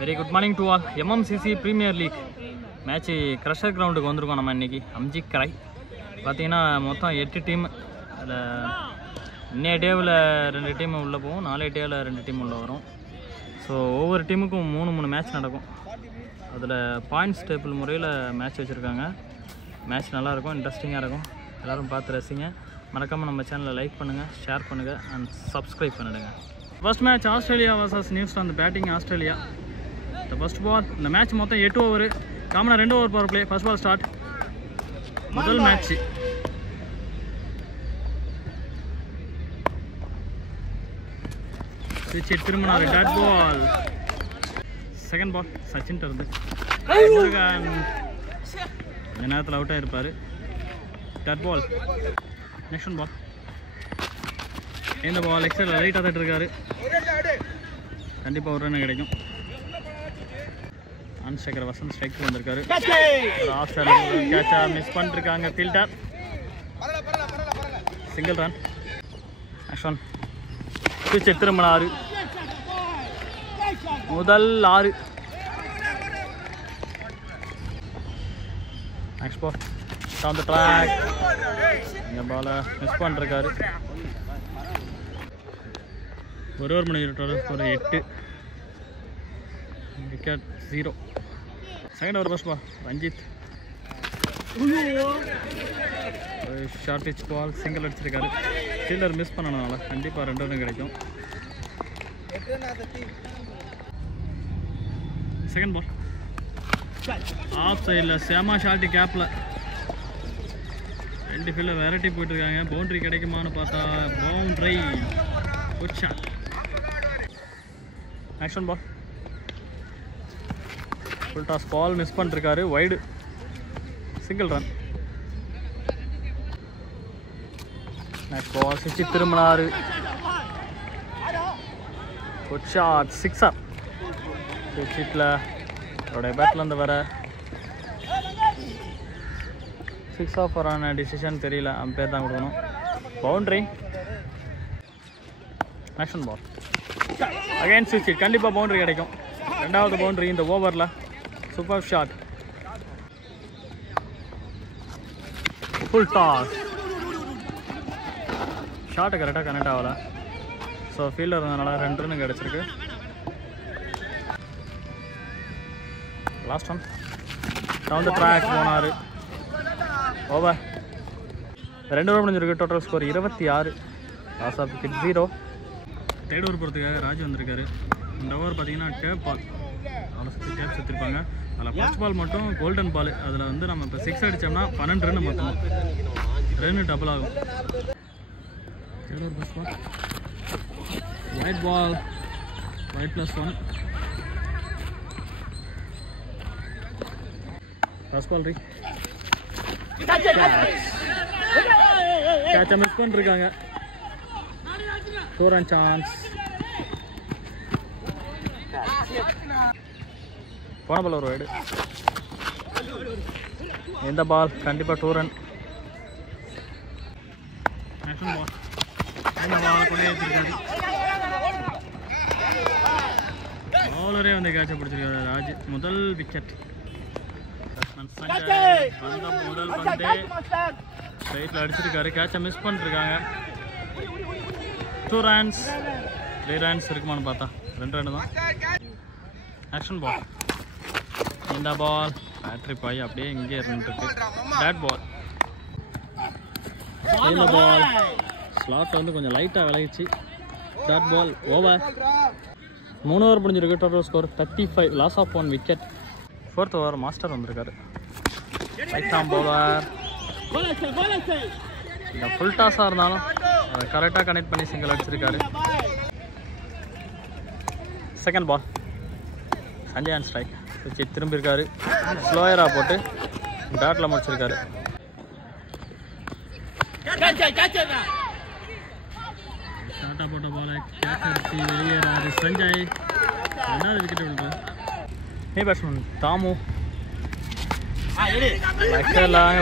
Very good morning to all. MMCC premier league match crusher கிரவுண்டுக்கு வந்திருக்கோம் நம்ம இன்றைக்கி. அம்ஜிக்கரை பார்த்திங்கன்னா மொத்தம் 8 டீம். அதில் இன்னைய டேவில் 2 டீம் உள்ளே போகும், நாளைய டேவில் 2 டீம் உள்ளே வரும். ஸோ ஒவ்வொரு டீமுக்கும் 3 மேட்ச் நடக்கும். அதில் பாயிண்ட்ஸ் டேபிள் முறையில் மேட்ச் வச்சுருக்காங்க. மேட்ச் நல்லாயிருக்கும், இன்ட்ரெஸ்டிங்காக இருக்கும். எல்லோரும் பார்த்து ரசிங்க. மறக்காமல் நம்ம சேனலை லைக் பண்ணுங்கள், ஷேர் பண்ணுங்கள் அண்ட் சப்ஸ்கிரைப் பண்ணிடுங்க. First match Australia versus New Zealand. Batting Australia. The first ball. இந்த மேட்ச் மொத்தம் 8 ஓவர், காமனாக 2 over power play. First ball start. முதல் மேட்ச் திரும்பினார். Dot ball. Second ball Sachin இருந்து இந்த நேரத்தில் அவுட் ஆகிருப்பார். Dot ball. Next ball. இந்த பால் எக்ஸ்ட்ரா லைட்டாக தட்டு இருக்காரு. கண்டிப்பாக ஒரு ரன் கிடைக்கும். அன்சேகர் வசந்த் ஸ்ட்ரைக் வந்திருக்காரு. கேட்சா மிஸ் பண்ணிருக்காங்க fielder. Single run. Next one. திரும்ப 6. முதல் 6. Next ball on the track. இந்த பாலை மிஸ் பண்ணிருக்காரு. ஒரு ஓவர் முடிஞ்சிட்டு ஒரு 8 wicket 0. Second over first ball Ranjith. ஒரு ஷார்ட் பிச் பால் சிங்கிள் அடிச்சிருக்காரு. ஃபீல்டர் மிஸ் பண்ணனால கண்டிப்பாக 2 ரன் கிடைக்கும். செகண்ட் பால் ஆஃப் சைடில் சேமா ஷார்ட் கேப்பில் 2 ஃபீல்டர் வெரைட்டி போயிட்டுருக்காங்க. பவுண்ட்ரி கிடைக்குமான்னு பார்த்தா boundary. Good shot. Action ball. Full toss ball miss பண்ணிருக்காரு. Wide. Single run. Next ball சிக்ஸி திரும்பினாரு. Good shot. 6 சிக்ஸில் அவருடைய பேட்லேருந்து வர 6 ஆஃப் வரான டிசிஷன் தெரியல, அம்பேர் தான் கொடுக்கணும். Boundary. Action ball. Again six. கண்டிப்பாக பவுண்ட்ரி கிடைக்கும். 2வது பவுண்ட்ரி இந்த ஓவரில். Super shot. Full toss. Shot கரெக்டாக கனெக்ட் ஆகலை. ஸோ ஃபீல்டர் இருந்ததுனால 2 ரன் கிடச்சிருக்கு. Last one. Down the track போனார். ஓவர். 2 ஓவர் முடிஞ்சிருக்கு. Total score 26. Loss of wicket 0. Third over போகிறதுக்காக ராஜ் வந்திருக்காரு. இந்த ஓவர் பார்த்தீங்கன்னா டேப் பால். அவ்வளோ சுற்றி டேப் சுற்றிருப்பாங்க. அதில் ஃபர்ஸ்ட் பால் மட்டும் கோல்டன் பால். அதில் வந்து நம்ம இப்போ 6 அடித்தோம்னா 12 ரன் மொத்தம். 2 டபுள் ஆகும். Third over first ball. Wide ball. Wide +1. First ball கேட்சை மிஸ் பண்ணிருக்காங்க. 4 ரன் சான்ஸ். போன பால் ஒரு வைடு. இந்த பால் கண்டிப்பாக 2 ரன். Action ball. இந்த பால் கொண்டே வச்சிருக்காரு. பவுலரே வந்து கேட்சை பிடிச்சிருக்காரு ராஜ். முதல் விக்கெட். முதல் பந்து ரைட்டில் அடிச்சிருக்காரு. கேட்சை மிஸ் பண்ணிருக்காங்க. 2 ரன்ஸ். 3 ரன்ஸ் இருக்குமான்னு பார்த்தா 2 ரன் தான். Action ball. இந்த பால் பேட்ரி பாய் அப்படியே இங்கே இருந்துருக்கு. Bad ball. இந்த பால் ஸ்லாட் வந்து கொஞ்சம் லைட்டாக விளையிச்சு. Bad ball. ஓவர். 3 ஓவர் முடிஞ்சிருக்கு. Total score 35. Loss of 1 wicket. 4th over master வந்திருக்காரு. Right arm bowler. இந்த ஃபுல் டாஸாக இருந்தாலும் அதை கரெக்டாக கனெக்ட் பண்ணி சிங்கிள் அடிச்சிருக்காரு. Second ball. Sanjay and strike. வச்சு திரும்பியிருக்காரு. ஸ்லோயராக போட்டு பேட்டில் முடிச்சிருக்காரு. ஷார்ட்டாக போட்ட பாலை கேட்ச் அடிச்சு வெளியேறாரு சஞ்சய். 2வது விக்கெட் விடுறாரு. நீ பேட்ஸ்மேன் தாமு.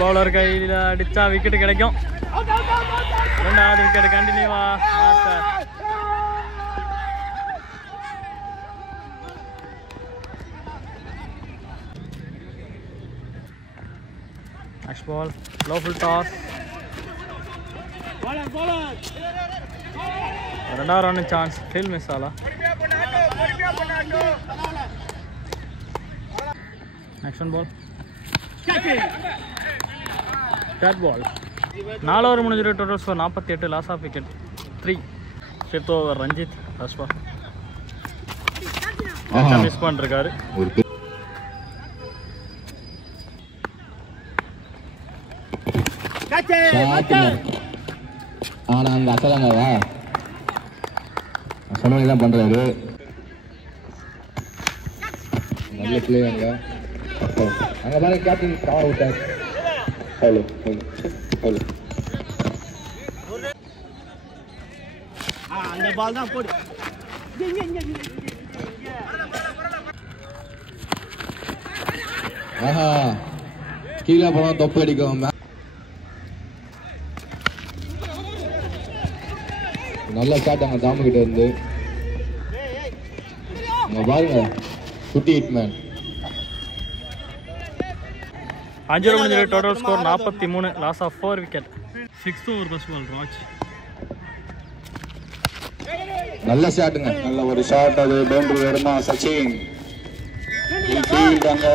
பவுலர் கையில் அடித்தா விக்கெட்டு கிடைக்கும். 2வது விக்கெட் கண்டினியூவா. First ball, low full toss. ரெண்டாவது ரன் சான்ஸ் ஃபீல் மிஸ் ஆகல. நெக்ஸ்ட் ஒன் பால் கேட் பால். 4 ஓவர் முடிஞ்சிட்டு total score 48, loss of wicket 3. Fifth over Ranjith first ball miss பண்ணிருக்காரு. ஆனா அங்க அசலாங்கவா சொன்னதான் பண்றாரு. நல்ல பிளே அங்க பாருங்க கேப்டன் கவர் விட்டார். ஹலோ அந்த பால் தான் போடு. ஆஹா கீழே போனா தொப்பு அடிக்கும். நல்ல ஷாட் அங்க தாமு கிட்ட இருந்து. பாருங்க குட்டி ஹிட்மேன். 5 ஓவர் முடிஞ்சிட்டு total score 43, loss of 4 wicket. 6th over first ball Raj. நல்ல ஷாட்டுங்க. நல்ல ஒரு ஷாட். அது பவுண்டரி வருமா சச்சின் ஃபீல்டாங்க.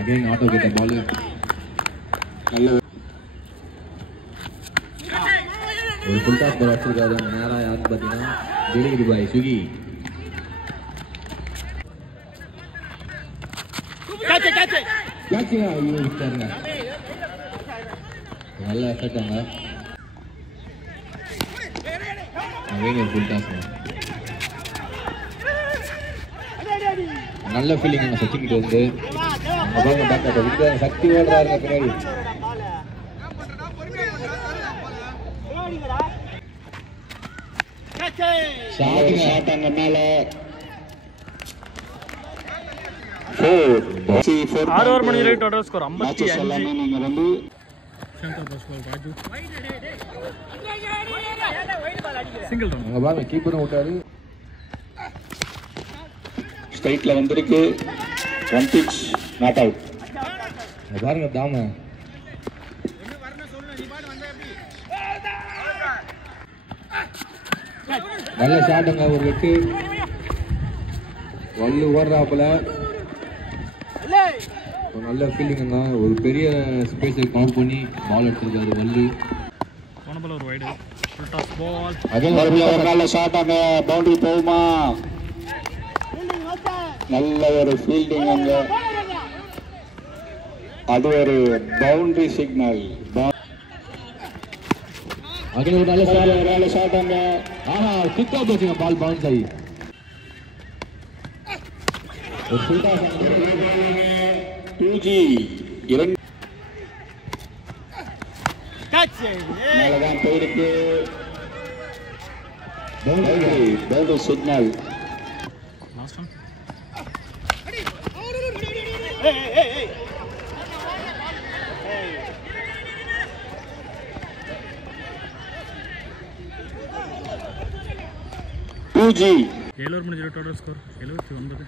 அகைன் ஆட்டோ கிட்ட பால். நல்ல ஒரு ஃபுல் டாஸ் பால் வச்சிருக்காரு. நேரா யாருன்னு பார்த்தீங்கன்னா டெலிவரி பாய் சுகி. கேட்சிங்க ஐயோ விட்டாருங்க. நல்ல எஃபெக்ட் அங்க. அகைன் ஒரு ஃபுல் டாஸ். நல்ல ஃபீலிங் அங்க சச்சின் கிட்ட இருந்து. பாருங்க பேக் அட்ட விட்டு சக்தி ஓடுறாருங்க பின்னாடி. ஷாட் அங்க மேல 4. 6 ஓவர் முடிஞ்சிட்டு டோட்டல் ஸ்கோர் 55. நீங்க வந்து centre first ball Raju single run. அங்க பாருங்க கீப்பரும் விட்டாரு. ஸ்ட்ரைட்ல வந்திருக்கு. 1 pitch நாட் அவுட். பாருங்க தாம நல்ல ஷாட்டுங்க. ஒரு வெட்டு வல்லு ஓடுறாப்புல. ஒரு நல்ல ஃபீலிங்குங்க. ஒரு பெரிய ஸ்பேஸை கவர் பண்ணி பால் எடுத்திருக்காரு வல்லு. போன பால் ஒரு வைடு ஃபுல் டாஸ் பால். மறுபடியும் ஒரு நல்ல ஷாட் அங்க பவுண்டரி போகுமா. நல்ல ஒரு ஃபீல்டிங் அங்க. அது ஒரு பவுண்டரி சிக்னல். அங்கே ஒரு நல்ல ஷாட் அங்க. ஆஹா குக்கா போச்சுங்க. பால் பவுன்ஸ் ஆகி ஒரு ஃபுல் டாஸ். 2G 2 மேலதான் போயிருக்கு. Boundary signal. Last one. G 7 over முடிஞ்சிட்டு டோட்டல் ஸ்கோர் 79.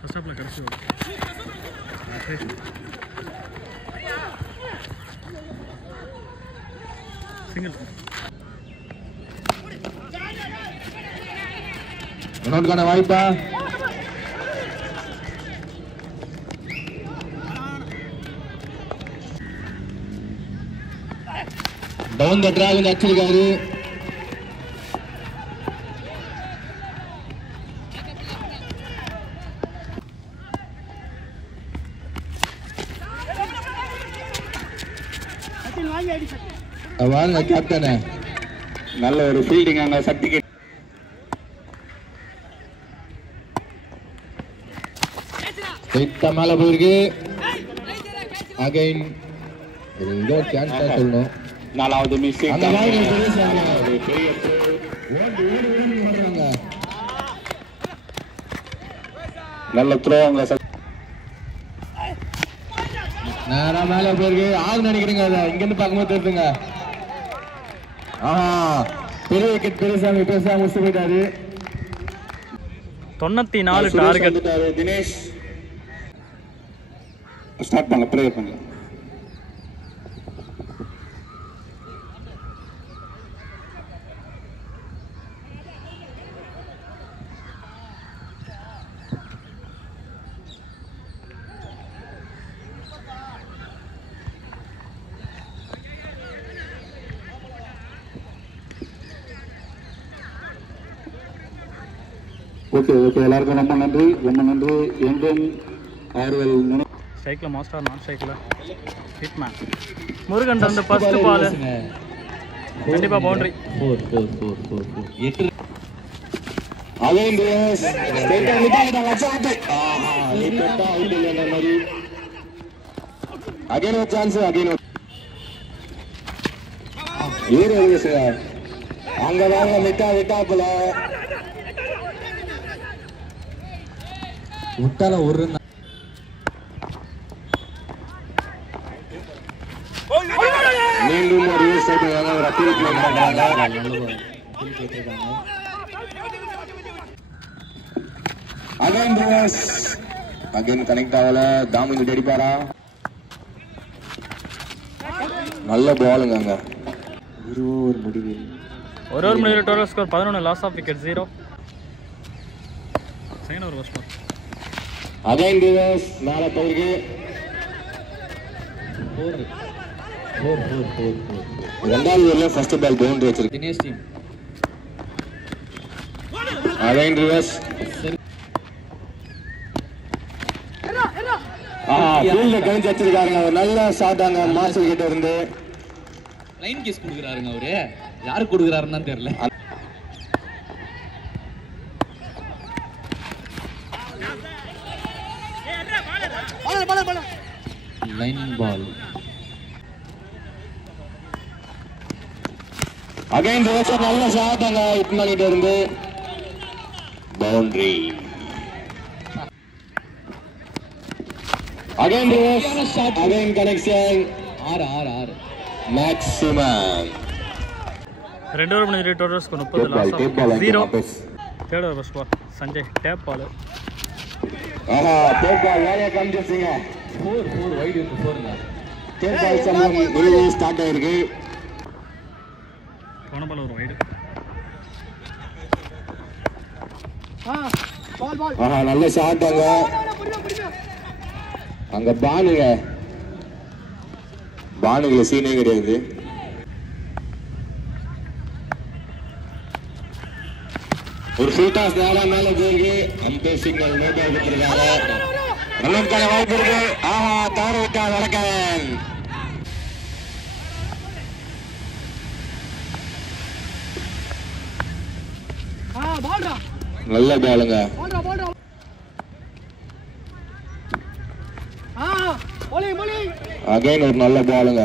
ஃபர்ஸ்ட் ஹாஃப்ல கடைசி ஓவர் சிங்கிள் இன்னொருக்கான வாய்ப்பா. டவுன் த டிராகன் அடிச்சிருக்காரு. வாங்க கேப்டனே. நல்ல ஒரு ஃபீல்டிங் அங்க சக்திக்கு. ஸ்ட்ரைட்டா மேல போயிருக்கு. அகைன் ஒரு இதோ சான்ஸ் தான் சொல்லணும். 4வது மிஸ்ஸிங். அந்த வாய்ப்பு நல்ல த்ரோ அங்க. நேரா மேல போயிருக்கு. ஆள் நினைக்கிறீங்க. அதை இங்க இருந்து பார்க்கும்போது தெரியுதுங்க. ஆஹா பெரிய விக்கெட் பெருசாமி முடிச்சு போயிட்டாரு. 94 டார்கெட். தினேஷ் ஸ்டார்ட் பண்ணல, ப்ரேயர் பண்ணல. ஓகே ஓகே, எல்லாருக்கும் ரொம்ப நன்றி, ரொம்ப நன்றி. என்றும் அவர்கள் ஸ்ட்ரைக்கில் மாஸ்டர், நான் ஸ்ட்ரைக்கில் ஹிட்மேன் முருகன் வந்து ஃபர்ஸ்ட் பால் கண்டிப்பாக பவுண்டரி. 8 அவேந்தியஸ் ஸ்ட்ரைக்கா நிப்பாட்ட வச்சாட்டு. நிப்பாட்ட அவுட் இல்ல மாதிரி. அகைன் ஒரு சான்ஸ், அகைன் ஏறு சார். அங்க வாங்க விட்டாப்புல விட்டால ஒரு மீண்டும் ஒரு அப்பீல் பண்றாங்க. அகைன் கனெக்ட் ஆகல. தாமினி அடிப்பாரா? நல்ல பாலுங்க. அங்க ஒரு முடிவு, ஒரு முடிவில் total score 11, loss of wicket 0. Second over first ball. Again டிவர்ஸ் மேல போயிருக்கு. 4 ரெண்டாவது ஓவர்ல ஃபர்ஸ்ட் பால் பவுண்டரி வச்சிருக்கு தினேஷ் டீம். அகைன் டிவர்ஸ் ஃபீல்ட கவுன்ஸ் வச்சிருக்காங்க. ஒரு நல்ல ஷாட் அங்க மாஸ்டர் கிட்ட இருந்து. லைன் கேஸ் கொடுக்குறாருங்க அவரு. யாருக்கு கொடுக்குறாருன்னு தெரியல. Line ball. அகைன் டிவர்ஸ் நல்ல ஷாட் அங்க இட்மன் கிட்ட இருந்து. பவுண்டரி. அகைன் டிவர்ஸ், அகைன் கனெக்ஷன். 6 மேக்ஸிமம். ரெண்டு ஓவர் முடிஞ்சு total score 30, loss of wicket 0. Third over first ball Sanjay tape ball. Tape ball வேலையை காமிச்சிருச்சீங்க. 4 வைடு இருக்கு. 4ங்க டேப் பால் சம்பவம் வெளியே ஸ்டார்ட் ஆயிருக்கு. போன பால் ஒரு வைடு. நல்ல ஷாட் அங்க. அங்க பானுங்கள சீனே கிடையாது. ஒரு ஃபுல் டாஸ் நேரா மேல போயிருக்கு. அம்பேர் சிக்னல் நோட் ஆகிருக்காங்க. ரன்னுக்கான வாய்ப்பு இருக்கு. தவற விட்டா நடக்கன். நல்ல பாலுங்க. அகைன் ஒரு நல்ல பாலுங்க.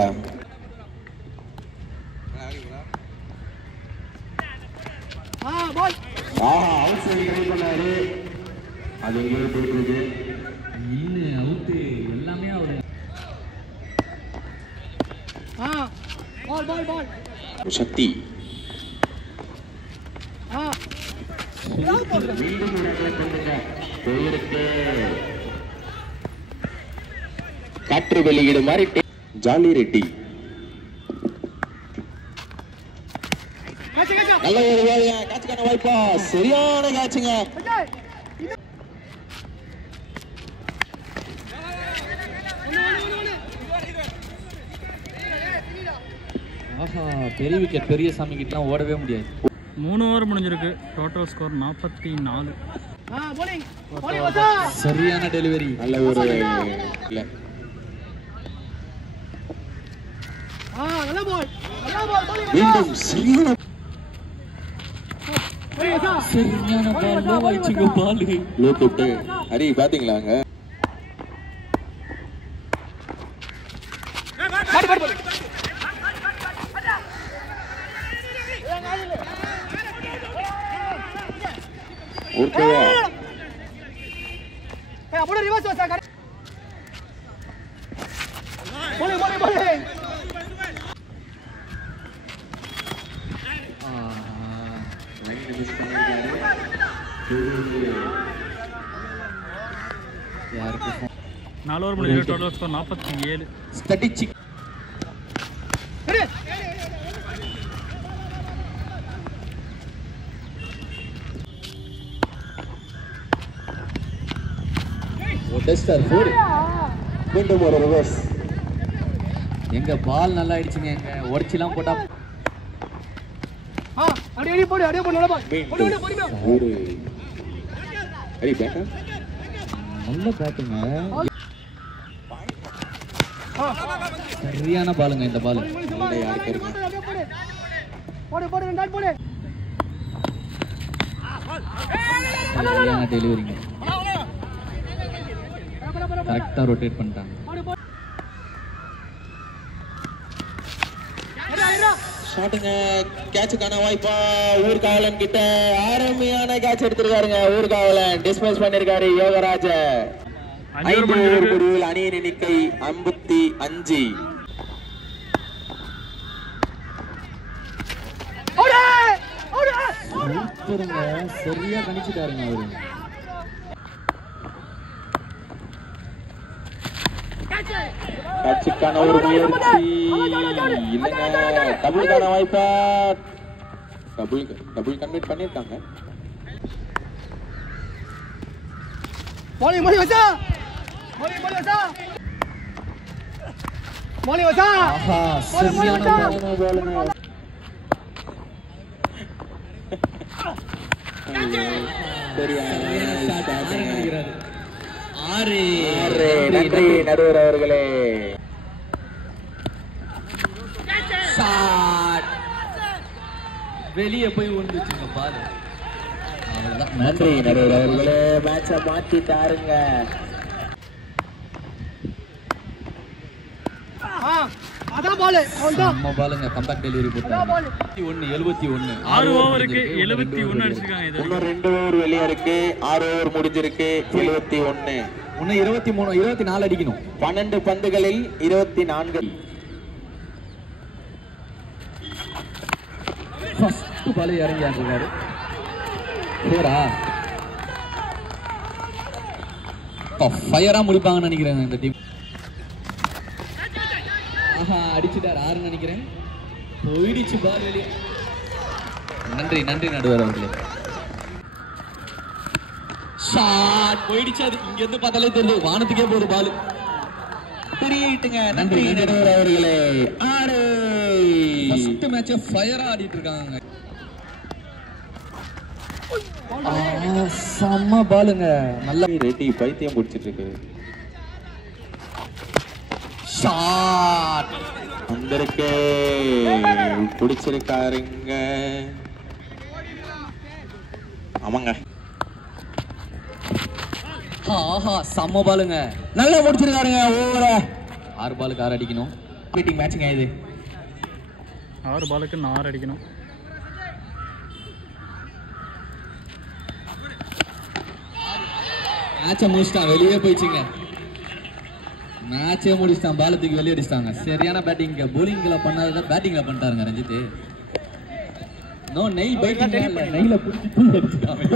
அவுட் சைடு ட்ரை பண்ணாரு. அது எங்கேயோ போயிட்டு இருக்கு. இன்னும் அவுட்டு எல்லாமே அவரு. சக்தி காற்று வெளியீடு மாதிரி ஜாலி ரெட்டி. நல்ல ஒரு வேலையா கேட்சுக்கான வாய்ப்பா. சரியான கேட்சுங்க. பெரிய விக்கெட் பெரியசாமி கிட்டலாம் ஓடவே முடியாது. 3 ஓவர் முடிஞ்சிருக்கு. Total score 44. சரியான டெலிவரி. நல்ல ஒரு இல்ல மீண்டும் சரியான பால் வாய்ச்சிங்க. பால் லோ தொட்டு ஹரி பாத்தீங்களாங்க. ஓகேவா யாருக்கு 4 ஓவர் முடிஞ்சு டோட்டல் ஸ்கோர் 47. ஸ்டாட்டிஸ்டிக் ஒடஸ்டர் 4 மீண்டும் ஒரு ரிவர்ஸ். எங்க பால் நல்லா ஆயிடுச்சுங்க. எங்க உடைச்சிலாம் போட்டா ஒரு அடி பேட்டா நல்ல பேட்டுங்க. சரியான பாலுங்க இந்த பால். யாருக்கு இருக்கு? சரியான டெலிவரிங்க. கரெக்டா ரொட்டேட் பண்ணிட்டாங்க. ஷாட்டுங்க. கேட்சுக்கான வாய்ப்பா ஊர்காவலன் கிட்ட அருமையான கேட்ச் எடுத்திருக்காருங்க. ஊர்காவலன் டிஸ்போஸ் பண்ணிருக்காரு யோகராஜ. 5 ஓவர் முடிவில் அணியின் எண்ணிக்கை 55. சூப்பருங்க. சரியா கணிச்சுட்டாருங்க அவரு. கேட்சுக்கான ஒரு முயற்சி இல்லைங்க. டபுளுக்கான வாய்ப்பா டபுள் கன்வெர்ட் பண்ணிருக்காங்க. ஆஹா, சரியான பாலுங்க. நன்றி நடுவர் அவர்களே. வெளியே போய் விழுந்துச்சுங்க பால். நன்றி நடுவர் அவர்களே. மேட்சை மாத்திட்டாருங்க. நம்ம பாலுங்க. கம்பேக் டெலிவரி போட்டாங்க. 71 6 ஓவருக்கு 71 அடிச்சிருக்காங்க. இது இன்னும் 2 ஓவர் வெளியே இருக்கு. 6 ஓவர் முடிஞ்சிருக்கு. 71. இன்னும் 23 24 அடிக்கணும். 12 பந்துகளில் 24. ஃபர்ஸ்ட் பால் இறங்கி ஆடுறாரு. போரா ஃபயரா முடிப்பாங்கன்னு நினைக்கிறேன் இந்த டீம். ஆஹா, அடிச்சுட்டார் 6 நினைக்கிறேன். போயிடுச்சு பால் வெளியே. நன்றி நன்றி நடுவர் அவர்களே. ஷாட் போயிடுச்சு. அது இங்க இருந்து பார்த்தாலே தெரியுது. வானத்துக்கே போகுது பால். தெரியிட்டுங்க. நன்றி நடுவர் அவர்களே. 6. ஃபர்ஸ்ட் மேட்சே ஃபயரா ஆடிட்டு இருக்காங்க. செம்ம பாலுங்க. நல்ல ரெட்டி பைத்தியம் பிடிச்சிட்டு இருக்கு. ஷாட் வந்திருக்கு. பிடிச்சிருக்காருங்க. ஆமாங்க. ஆஹா, செம்ம பாலுங்க. நல்லா முடிச்சிருக்காருங்க. ஓவர 6 பாலுக்கு 6 அடிக்கணும். பீட்டிங் மேட்சுங்க இது. 6 பாலுக்கு 4 அடிக்கணும். மேட்சை முடிச்சிட்டான். வெளியே போயிடுச்சுங்க. மேட்சே முடிச்சிட்டான். பாலத்துக்கு வெளியே அடிச்சிட்டாங்க. சரியான பேட்டிங். போலிங்ல பண்ணாத பேட்டிங்ல பண்ணிட்டாருங்க ரஞ்சித். No nail biting. நெயில பிடிச்சிட்டு